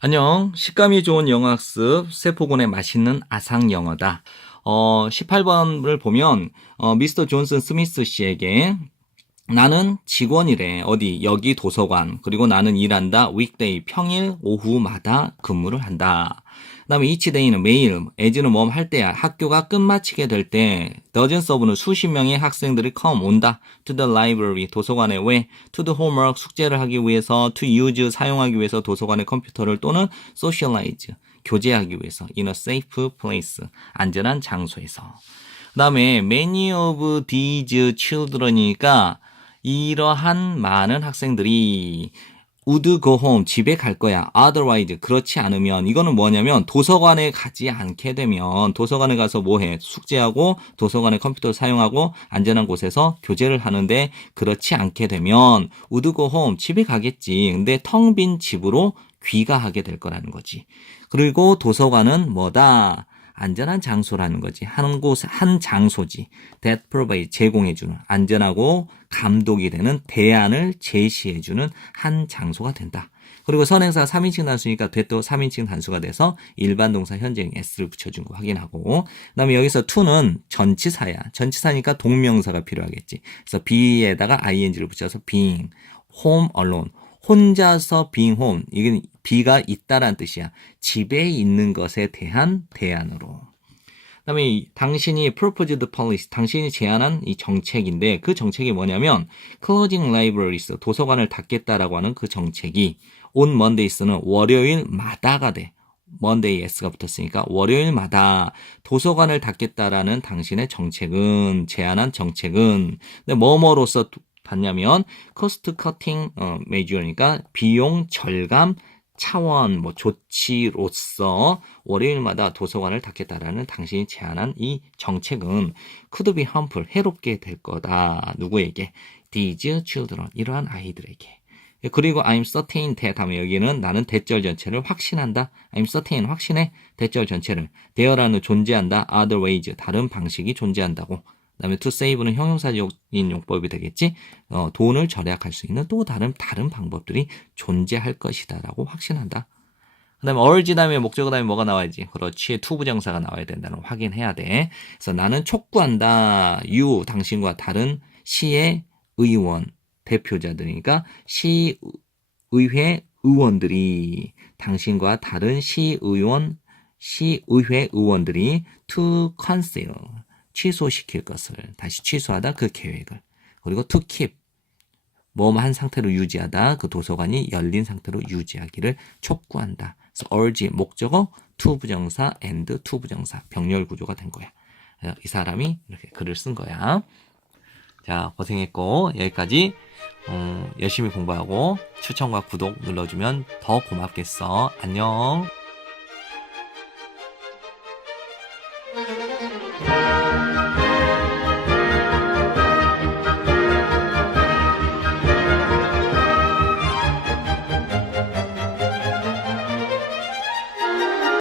안녕. 식감이 좋은 영어 학습, 세포군의 맛있는 아상 영어다. 어, 18번을 보면, 어, 미스터 존슨 스미스 씨에게 나는 직원이래. 어디? 여기 도서관. 그리고 나는 일한다. 윅데이. 평일 오후마다 근무를 한다. 그 다음에 each day는 매일, as는 뭐 할 때야. 학교가 끝마치게 될 때, dozens of는 수십 명의 학생들이 come, 온다. to the library, 도서관에 왜? to the homework, 숙제를 하기 위해서, to use, 사용하기 위해서 도서관의 컴퓨터를 또는 socialize, 교제하기 위해서, in a safe place, 안전한 장소에서. 그 다음에 many of these children이니까 이러한 많은 학생들이 would go home 집에 갈 거야. otherwise 그렇지 않으면 이거는 뭐냐면 도서관에 가지 않게 되면 도서관에 가서 뭐 해? 숙제하고 도서관의 컴퓨터를 사용하고 안전한 곳에서 교제를 하는데 그렇지 않게 되면 would go home 집에 가겠지. 근데 텅 빈 집으로 귀가하게 될 거라는 거지. 그리고 도서관은 뭐다? 안전한 장소라는 거지. 한 곳, 한 장소지. that provide, 제공해주는, 안전하고 감독이 되는 대안을 제시해주는 한 장소가 된다. 그리고 선행사 3인칭 단수니까 that도 3인칭 단수가 돼서 일반 동사 현재형 s를 붙여준 거 확인하고 그 다음에 여기서 to는 전치사야. 전치사니까 동명사가 필요하겠지. 그래서 be에다가 ing를 붙여서 being, home alone. 혼자서 home. 이게 be가 있다란 뜻이야. 집에 있는 것에 대한 대안으로. 그다음에 이 당신이 proposed policy, 당신이 제안한 이 정책인데 그 정책이 뭐냐면 closing libraries, 도서관을 닫겠다라고 하는 그 정책이 on Mondays는 월요일마다가 돼. Monday s가 붙었으니까 월요일마다 도서관을 닫겠다라는 당신의 정책은 제안한 정책은 근데 뭐뭐로서 닫냐면 cost cutting 어, measure니까 비용 절감 차원 뭐 조치로서 월요일마다 도서관을 닫겠다라는 당신이 제안한 이 정책은 could be harmful 해롭게 될 거다 누구에게 these children 이러한 아이들에게 그리고 I'm certain that 하면 여기는 나는 대절 전체를 확신한다. I'm certain 확신해 대절 전체를 there라는 존재한다. other ways 다른 방식이 존재한다고. 그다음에 to save는 형용사적인 용법이 되겠지. 어, 돈을 절약할 수 있는 또 다른 다른 방법들이 존재할 것이다라고 확신한다. 그다음에 urge 다음에 목적어 다음에 뭐가 나와야지. 그렇지. to 부정사가 나와야 된다는 걸 확인해야 돼. 그래서 나는 촉구한다. you 당신과 다른 시의 의원 대표자들이니까 시의회 의원들이 당신과 다른 시의원 시의회 의원들이 to cancel 취소시킬 것을 다시 취소하다 그 계획을 그리고 keep 뭐한 상태로 유지하다 그 도서관이 열린 상태로 유지하기를 촉구한다. 그래서 urge 목적어 to 부정사 and to 부정사 병렬 구조가 된 거야. 이 사람이 이렇게 글을 쓴 거야. 자 고생했고 여기까지 어, 열심히 공부하고 추천과 구독 눌러주면 더 고맙겠어. 안녕.